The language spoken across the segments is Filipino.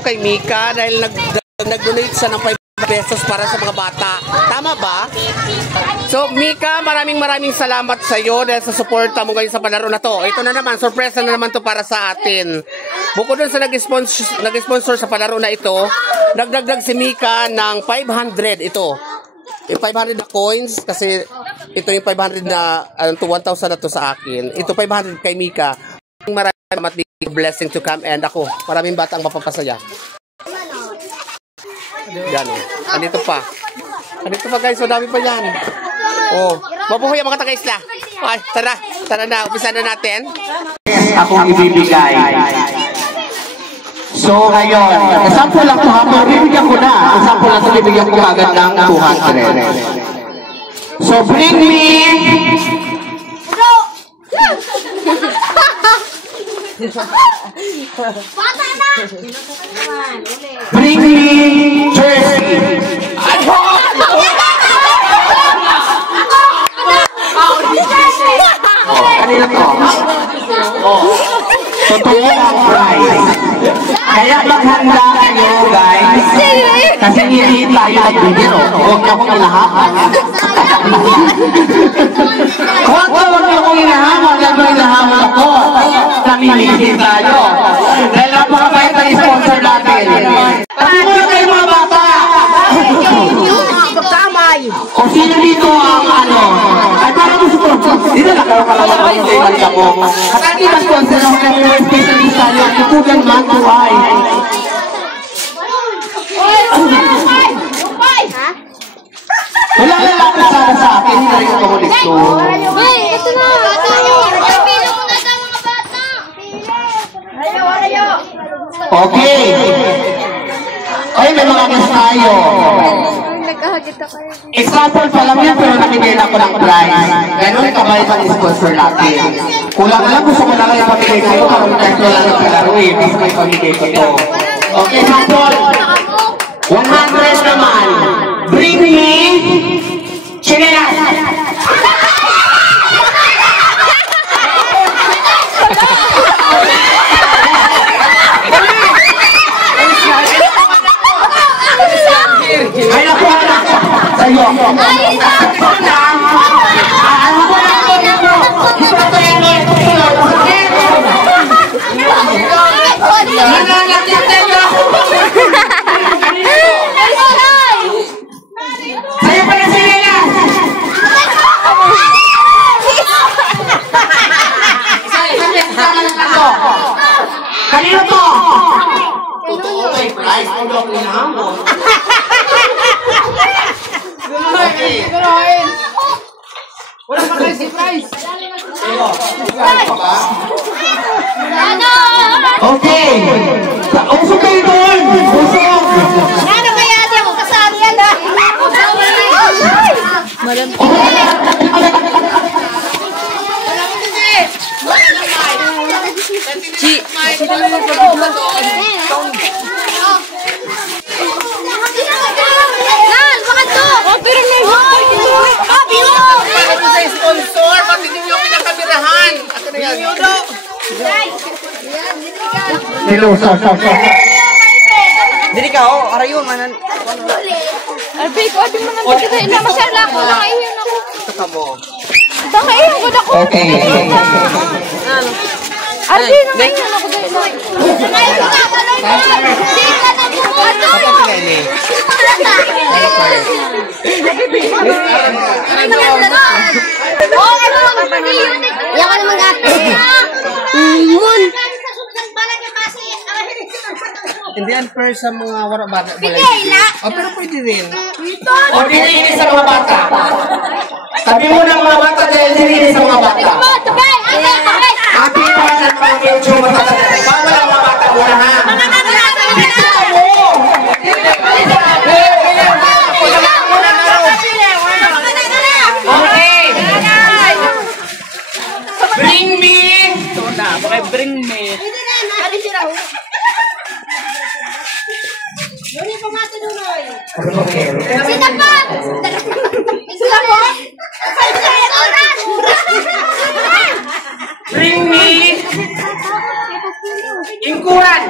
mo kay Mika dahil nag-donate siya ng 5 pesos para sa mga bata. Tama ba? So, Mika, maraming salamat sa iyo dahil sa suporta mo ngayon sa palaro na to. Ito na naman, sorpresa na naman to para sa atin. Bukod dun sa nag-sponsor sa palaro na ito, nagdagdag si Mika ng 500 ito. Yung 500 na coins, kasi ito yung 500 na, to 1,000 na to sa akin. Ito 500 kay Mika. Maraming salamat, blessing to come, and ako, maraming bata ang mapapasaya. Yan o. Andito pa. Andito pa guys, so dami pa yan. Oh, mabuhay ang mga taga-isla. Ay, tara na, umpisa na natin. Akong ibibigay. So ngayon, sample lang ito ha, pero bibigyan ko na. Ang sample lang ito, bibigyan ko agad ng 200. So bring me... Bring me jersey. Kanina to. Totoo ang prize. Kaya maghanda kayo guys. Kasi hindi tayo nagbibiro. Huwag na akong ilahaman. Huwag na akong ilahaman. Huwag ilahaman ako. Namimigil tayo. Dahil napakabait ang sponsor natin. Pati mo na kayo mga bata. O sino dito ang ano? Ay para mo sponsor. Dito na kayo kalawang kayo kayo ako. At ang iba sponsor ng mga specialist tayo. Tutugan man buhay. Wala na lang kasama sa akin. Hindi na rin ako nito. Ito na. Pilo mo na sa mga bata. Halayo. Okay. Ay, may mga guest tayo. Example pa lang yan, pero namigay na ko ng prize. Ganon kabay pa sponsor natin. Kulang lang, gusto ko na lang ipamigay kayo. Parang tayo lang ang palaro eh. Gusto ko ipamigay ko to. Okay, sample. 100 naman. Bring me chinelas. Ay, naku, sa'yo. Sa'yo pa na sila. Kanino to? Totoo may prize. Huwag ako inahamon. Wala pa kayo si prize. Okay. Usok kayo doon. Usok. Ano kaya di ako kasali yan ha? Hello, sa. Dili ka, oh, arayon, manan. Arbi, ko, di mo nang kita ila. Masyala ako, nakaihin ako. Ito ka mo. Nakaihin ko na ko. Okay. Arbi, nakaihin ako dahil lang. Nakaihin ko na, hindi ka na bumuto. Kapag pinili. Yan ka naman ate. Hindi unfair sa mga wala bata. Pigila. Oh, pero pwede rin. O, diniinis sa mga bata. Sabi mo ng mga bata dahil diniinis sa mga bata. Ate, para sa mga medyo matatanda. Bawal ang mga bata muna ha. Okay. Bring me. Ito na, bakit bring me. Sinapat! Sinapat! Bring me ingkuran.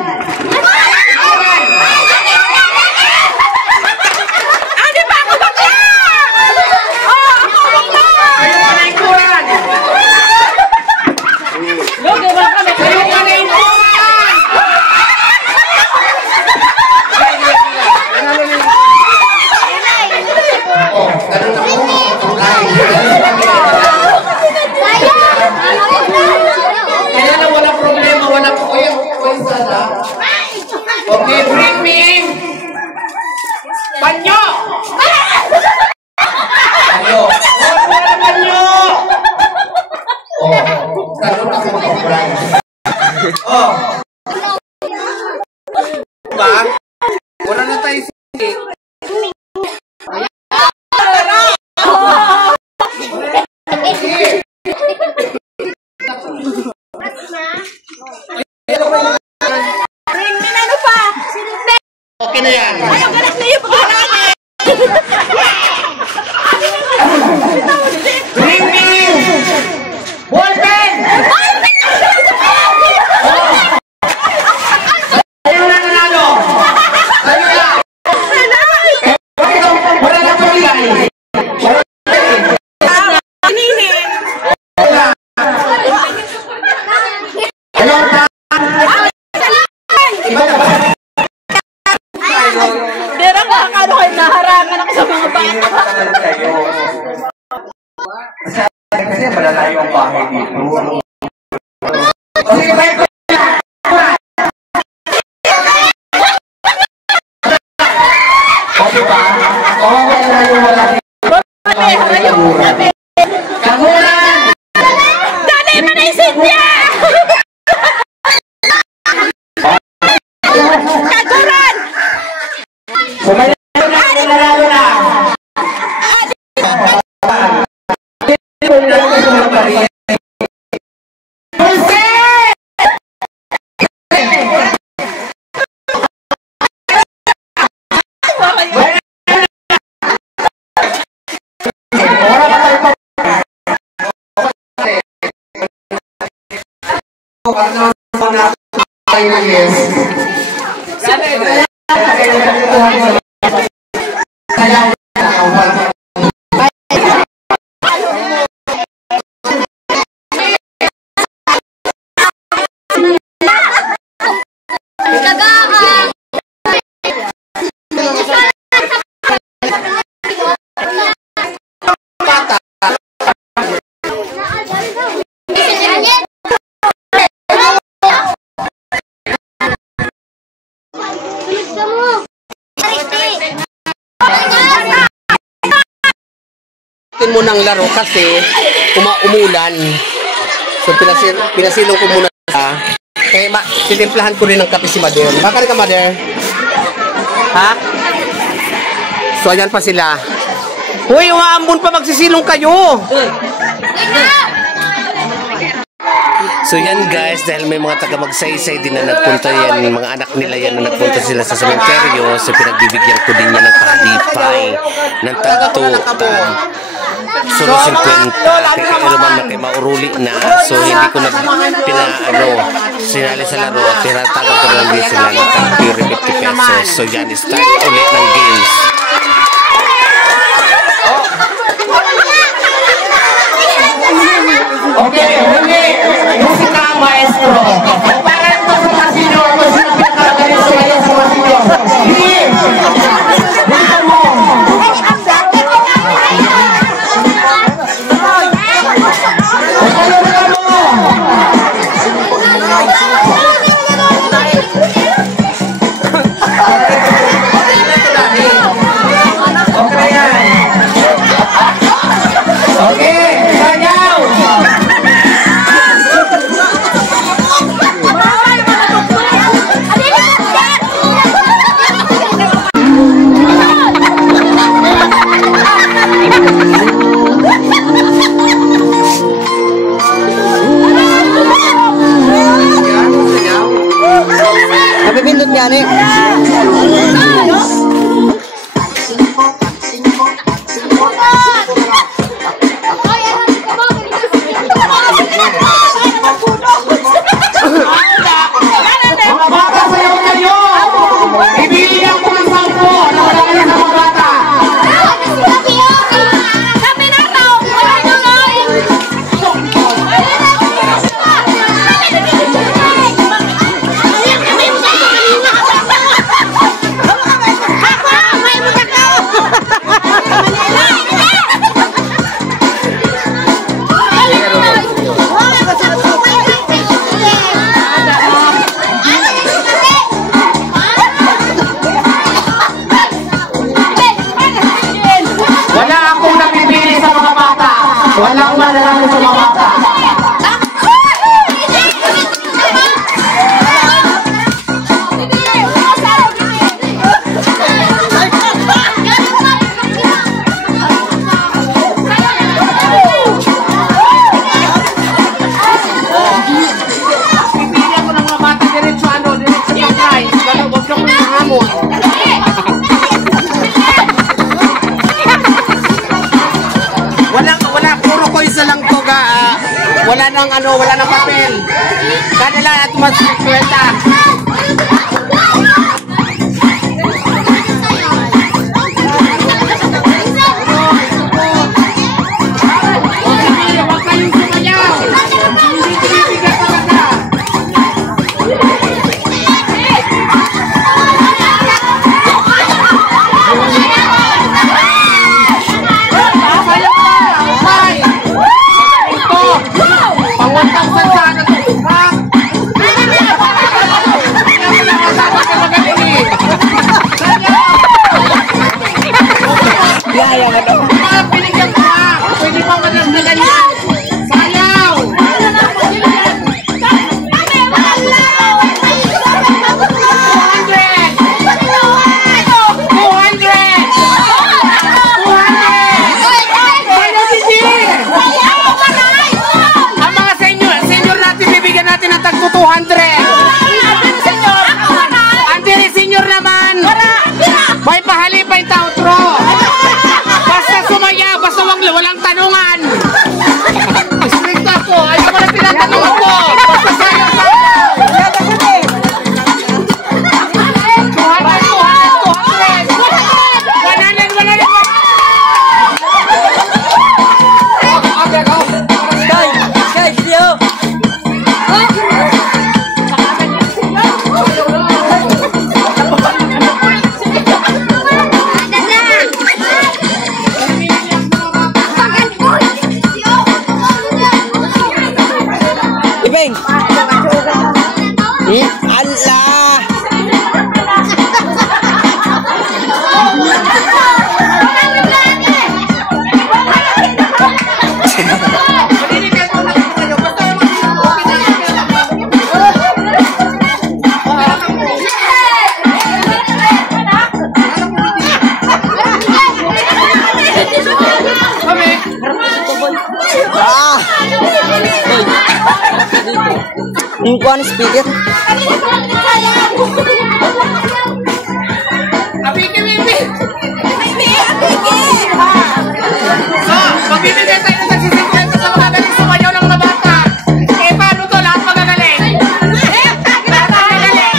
Kasi malalayo ang bahay dito. Sige, bye. O, diba? O, wala Kagulan! Dali mo na isin niya! Kagulan! Sumayo na! Nanalo na! Mo ng laro kasi umulan. So pinasilong ko muna siya. Kaya titimplahan ko rin ng kape si Mother. Baka rin ka, Mother? Ha? So ayan pa sila. Hoy, umaambon pa, magsisilong kayo. So yan guys, dahil may mga taga magsaysay din na nagpunta yan, mga anak nila yan na nagpunta sila sa sementeryo, so pinagbibigyan ko din yan ng pahalipay ng tagtutan. So 50, kaya naman na kay mauruli na, so hindi ko na sinali sa laro at tinatago ko lang din sila ng 50 pesos. So yan, start ulit ng games. Okay, huli. Musika, maestro. Para ito sa kasino, ito sila pinakagaling sa ngayon sa kasino. Hindi! Bilisan mo! Bilisan mo! Okay yan. Okay, sayaw! Napipindot niya, Nick. Walang mananalo sa mga bata. Pipili ako ng mga bata diretso pagkain. Huwag ka muna hamon. Wala, puro ko isa lang to ga. Wala nang wala nang papel. Kanila at mas kwenta. na ganyan. Sayaw! 200! Ang senior naman! May pahalipay tautro! Basta sumaya, basta walang tanungan! Strict ako! Ayaw ko na tinatanong ako! Basta sayo! 1 speaker. So, magbibigay tayo ng nagsisikwento sa mga galing sumayaw ng mga bata. Eh, paano to? Lahat magagaling. Lahat magagaling.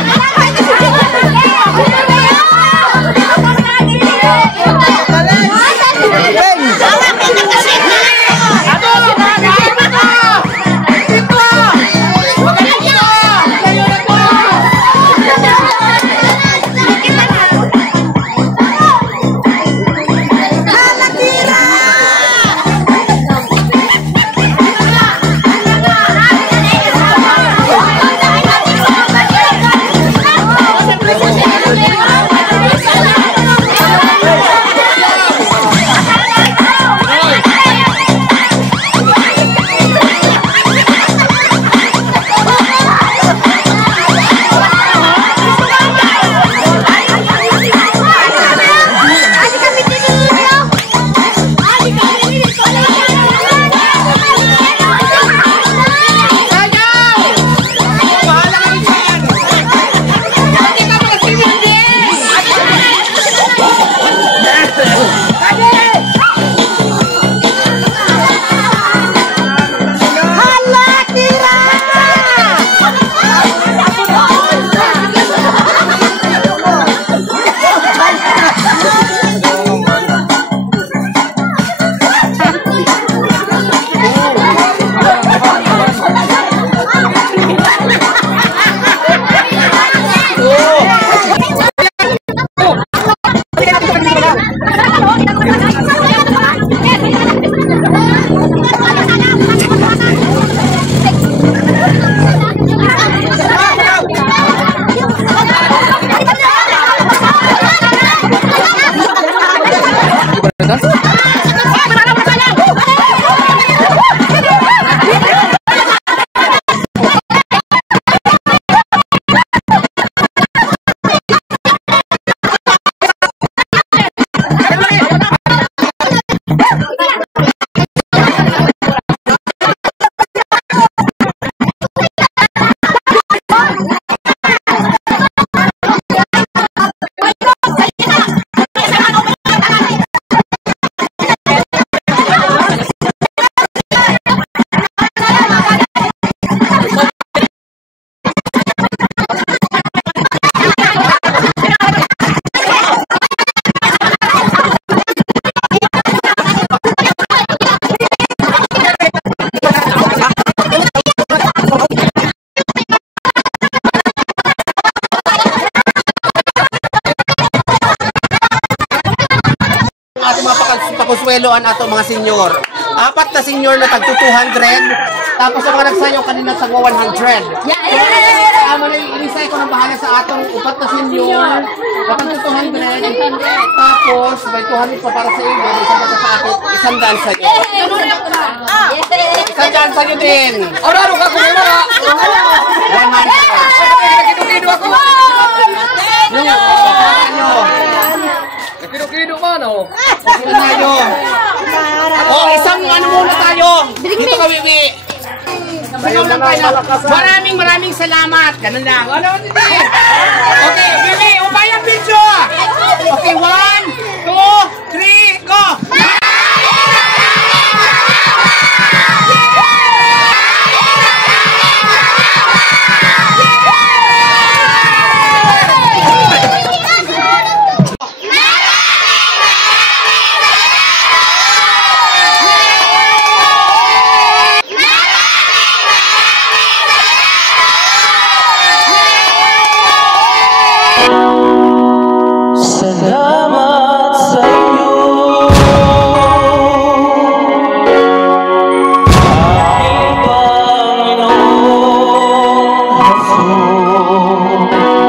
Pakusweloan ato mga senyor. 4 na senyor na tagto 200. Tapos ang mga nagsayaw kanina sa 100. amo na inisay ko ng bahala sa atong upat na senior. Katang 200. Tapos, may 200 pa para sa iyo. May isang sa ato. Isang daan sa iyo. Isang daan sa iyo din. Ano ka kung ano ka? 100. Kido-kido ako. Kido-kido man oh. Okay tayo. Isang ano muna tayo. Dito ka, Wiwi. Sigaw lang tayo. Maraming salamat. Ganun lang. Ano? Okay, Wiwi, upay ang video. Okay, 1, 2, 3, go! Salamat sa iyo, aming Panginoong Jesus.